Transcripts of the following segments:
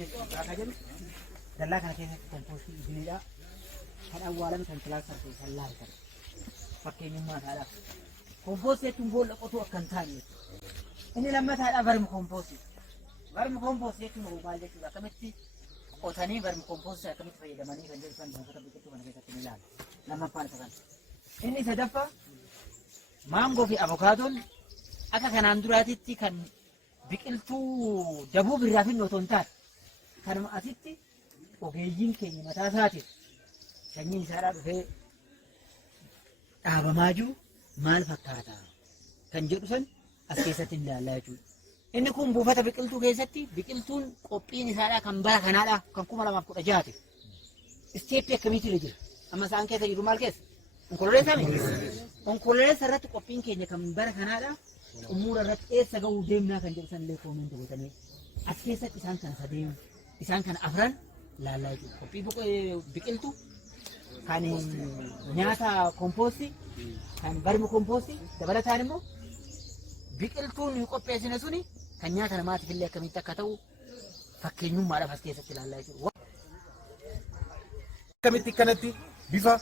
jechuudha jedhu dallaa kana keessatti kompoostii idileedha kan awwaalame kan kilaasarfee kan laaltan fakkeenyummaadhaadhaaf kompoostii jechuun boolla qotuu akka hin taane inni lammataadha barmi kompoostii jechuun maal jechuudha akkamitti qotanii barmi kompoostii akkamitti fayyadamanii kan jedhu kan gosoota biqiltuu kana keessatti ni ilaala lammaffaan isa kana inni sadaffaa maangoo fi avokaadoon akka kanaan duraatitti kan biqiltuu dabuu birraa fi otoo hin taane kanuma asitti ogeeyyiin keenya mataa isaatiin sanyiin isaadhaa dhufee dhaabamaa jiru maal fakkaata kan jedhu san as keessatti hin ilaallaa jechuudha. Inni kun buufata biqiltuu keessatti biqiltuun qophiin isaadhaa kan bara kanaadhaa kan 2016 isteeppii akkamiitu jira amma isaan keessa jiru maal keessa onkololeessa irratti qophiin keenya kan bara kanaadhaa umura irratti eessa ga'uu deemnaa kan jedhu san illee koomenti godhanii as keessatti isaan kana sadeemu isaan kana afran laallaa jechuudha. Qophii biqiltuu kan nyaata kompoostii kan barmi kompoostii dabalataan immoo biqiltuun qopheessine suni kan nyaata namaatiif illee akkamitti akka ta'u fakkeenyummaadhaaf as keessatti laallaa jechuudha. Akkamitti kanatti bifa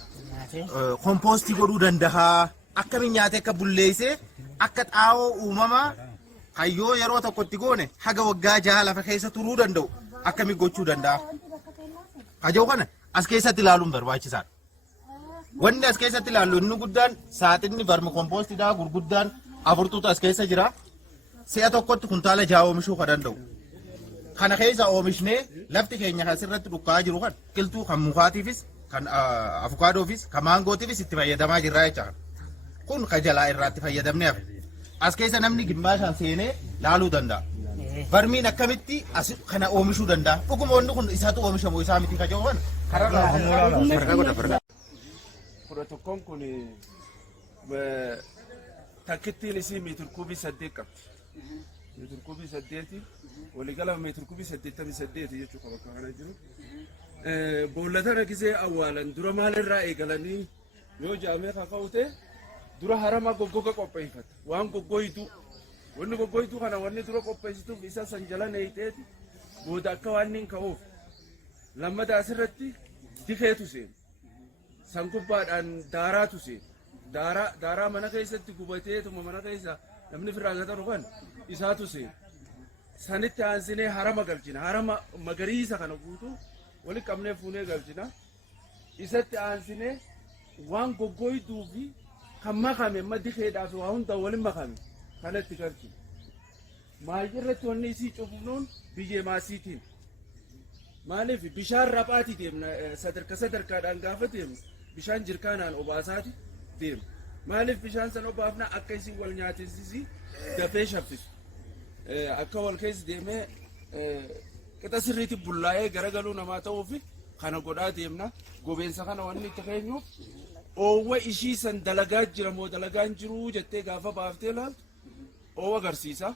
kompoostii godhuu danda'a akkamiin nyaatee akka bulleessee akka xaa'oo uumamaa hayyoo yeroo tokkotti goone haga waggaa 6 lafa keessa turuu danda'u akkamiin gochuu danda'a. Hajoo kana as keessatti ilaaluun barbaachisaadha. Wanni as keessatti ilaallu inni guddaan saaxinni barmi kompoostidhaa gurguddaan 4tu as keessa jira. Si'a tokkotti kuntaala 6 oomishuu kan danda'u. Kana keessa oomishnee lafti keenya asirratti dhukkaa jiru kan biqiltuu kan mukaatiifis kan avokaadoofis kan maangootiifis itti fayyadamaa jirra jechuudha. Kun kan jalaa irraatti fayyadamnee hafe. As keessa namni gimmaashaan seenee laaluu danda'a. Barmiin akkamitti as kana oomishuu danda'a. Dhugumoonni kun isaatu oomishamu isaa miti kan jedhu kudha tokkoon kun takkittiin isii meetir kuubii 8 qabdi. Meetir kuubii 8 waliigala meetir kuubii 88 jechuudha bakka kana jiru. Boollatan gisee awwaalan dura maalirraa eegalanii yoo jaamee kaka'ute dura harama goggoga qopheeffata. Waan goggoytu wanni goggoytu kana wanni dura qopheessituuf isa san jala neeyiteeti booda akka waan hin ka'uuf lammata asirratti dikeetu seena. San gubbaadhaan daaraatu seena. Daaraa mana keessatti gubateetuma mana keessa namni firraa gataru kan isaatu seena. Sanitti aansinee harama galchina. Harama magariisa kana guutuu wali qabnee fuunee galchina. Isatti aansinee waan goggoytuu fi kan makame maddi keedhaaf waa hunda waliin makame kanatti galchina. Maayirratti wanni isii cufnuun biyyee maasiitiin. Maaliif bishaan raphaati deemna sadarkaadhaan gaafa deemu bishaan jirkaanaan obaasaati deema. Maaliif bishaan san obaafna akka isin wal nyaatesisi dafee shaffisu. Akka wal keessa deemee qixa sirriitti bullaa'ee garagaluu namaa ta'uufi kana godhaa deemna. Gobeensa kana wanni itti keenyuuf oowwa ishii san dalagaa jira moo dalagaan jiruu jettee gaafa baaftee laaltu oowwa agarsiisa.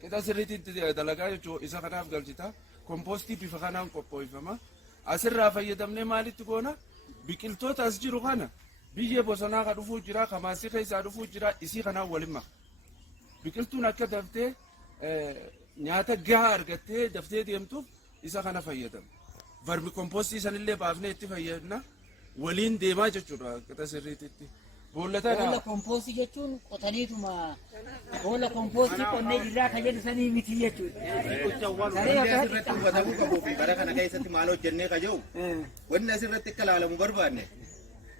Qixa sirriitti dalagaa jechuun isa kanaaf galchita. Kompoostii bifa kanaan qopheeffama. Asirraa fayyadamnee maalitti goona? Biqiltoota as jiru kana biyyee bosonaa ka dhufuu jira, kamaasii keessaa dhufuu jira, isii kanaan waliin maka. Biqiltuun akka daftee nyaata gahaa argattee daftee deemtuuf isa kana fayyadama. Barmi kompoostii sanillee baafnee itti fayyadna waliin deemaa jechuudha qixa sirriitti. Boolla kompoostii jechuun qotaniituma boolla kompoostii qonnee jirraa kan jedhu sanii miti jechuudha. Asirratti hubatamuu qabuu fi bara kana keessatti maal hojjennee ka jiru wanni asirratti akka ilaalamu barbaanne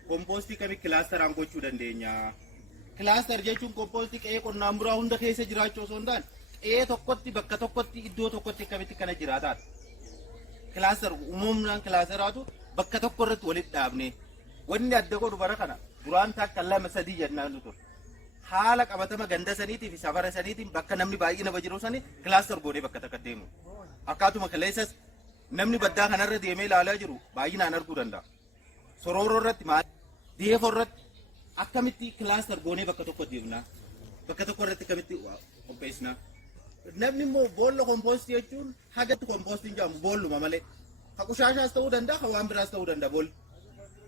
kompoostii kamitti kilaasteraan gochuu dandeenya. Kilaaster jechuun kompoostii qe'ee qonnaan bulaa hunda keessa jiraachuu osoo hin taane qe'ee tokkotti bakka tokkotti iddoo tokkotti akkamitti kana jiraataadha. Kilaaster uumamnaan kilaasteraatu bakka tokko irratti walitti dhaabne wanni adda godhu bara kana duraan takka 2-3 jennaan ture. Haala qabatama ganda saniitii fi safara saniitiin bakka namni baay'ina jiru sanii kilaaster godhee bakka takka deemu. Akkaatuma kaleessas namni baddaa kanarra deemee ilaalaa jiru baay'inaan arguu danda'a. Sorooroo irratti deefoo irratti akkamitti kilaaster goonee bakka tokko deemna. Bakka tokko irratti akkamitti qopheessina. Namni immoo boolla kompoostii jechuun hagatti kompoostiin jedhamu boolluma malee. Ka qushaashaas ta'uu danda'a, ka waan biraas ta'uu danda'a boolli.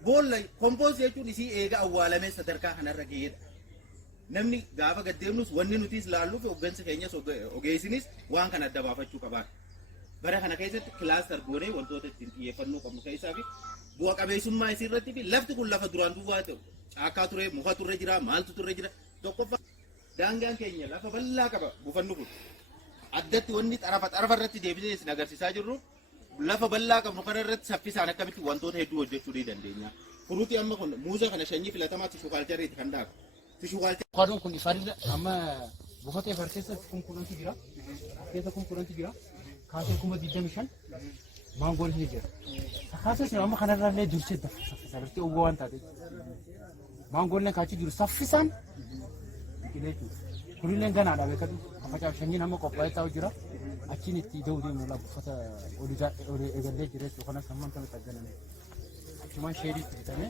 Boolla kompoostii jechuun isii eega awwaalamee sadarkaa kanarra ga'edha. Namni gaafa gad deemnus wanni nutis laalluuf hoggansa keenyas ogeessinis waan kana adda baafachuu qaban. bara kana keessatti kilaaster goonee wantoota ittiin xiyyeeffannoo qabnu keessaa fi bu'a qabeessummaa isirratti fi lafti kun lafa duraan duwwaa ta'u akka ture muka turre jira maaltu turre jira tokkoffaa daangaan keenya lafa bal'aa qaba buufannu kun addatti wanni xarafa irratti deebisee isin agarsiisaa jirru lafa bal'aa qabnu kana irratti saffisaan akkamitti wantoota hedduu hojjechuu ni dandeenya. Furuuti amma kun muuza kana shanyii filatamaa tishuu kaalchareeti kan dhaabu. Tishuu kaalcharii. Qodoon kun ifaarra amma buufatee farkeessa kunkunantu jira. Keessa kunkunantu jira. Kaasee 25 maangoon ni jira. Kaasee amma kanarraa illee dursee saffisaan uwwa waan taate. Maangoon illee kaachii jiru saffisaan biqileetu. Kunillee ganaadha beekatu. Facaaf shanyiin amma qophaa'ee taa'u jira. Achiin itti da'uu deemu laa buufata olii eegallee jira jechuudha. Kanas hammaan kan tagganame. Cuma sheri bitamee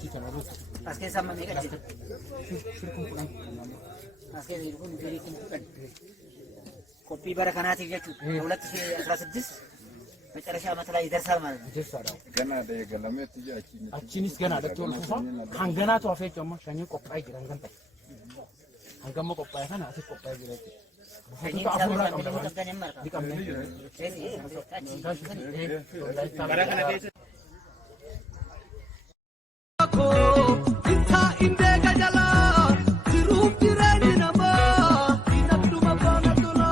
si kana roota. As keessa amma meeqa jira? Shirkun kudhan. As keessa jiru kun sheri kun kudhan. Qophii bara kanaatiif jechuudha. 2016 መጨረሻ ዓመት ላይ ይደርሳል ማለት ነው። ይደርሳል። ገና ደገለመት ያቺን አቺንስ ገና ደቶል ፉፋ ሃንገናቱ አፈጨማ ሸኝ ቆጳይ ጅራን ገንታ ሃንገማ ቆጳይ ካና አሲ ቆጳይ ጅራ ሸኝ አፉራ ቀምደን ይመርካ ዲቀም bara kana keessa inta inde gajala sirup jirani nama inabdu mabana tula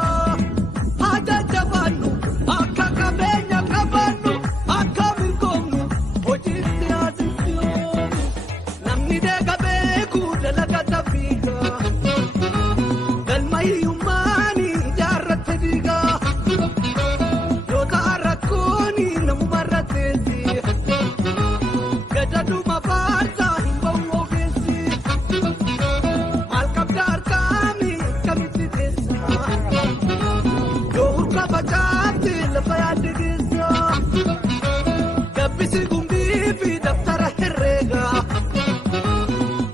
ada jabanu akka kabenya kabanu akka milkomu ojitti asitio namni de gabe ku dalaga tafiga dalmai umani jarrat diga yo tarakoni namu maratezi gajadu mafarta himbo ofisi alkabdar kami kamiti desa yo urka bajati lafayadi desa kabisi gumbi fi daftara herrega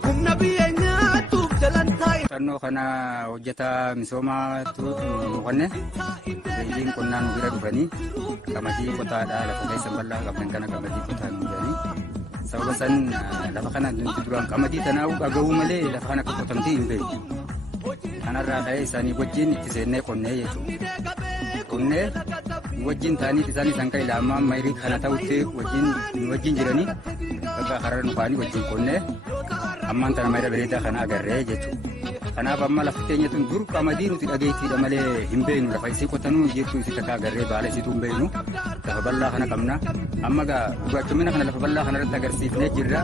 kumna biyenya tub jalantai Tanno kana hojjeta misooma tuqonne biyyin qonnaan bira dhufanii qamadii qotaadha lafa keessan bal'aa qabdan kana qamadii qotaan jedhanii sababa san lafa kana duraan qamadii tanaa'u dhaga'uu malee lafa kana akka qotamtee hin beeku. Kanarraa ka'ee isaanii wajjin itti seennee qonnee jechuudha. Qonnee wajjin ta'anii isaanis hanga ilaamaa mayirii kana ta'utti wajjin jiranii bakka karaa dhufaanii wajjin qonnee ammaan tana mayira bareedaa kana agarree jechuudha. Kanaaf amma lafti keenya tun dur qamadii nuti dhageettiidha malee hin beeknu lafa isii qotanuu jettu isii takka agarree baala isiitu hin beeknu lafa bal'aa kana qabna amma gaa dhugaachumina kana lafa bal'aa kana irratti agarsiifnee jirra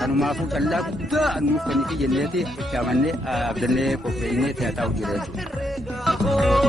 kanumaafuu callaa guddaa nuuf kenniifi jenneeti itti amannee abdannee qopheeynee taa'uu jirra jechuudha.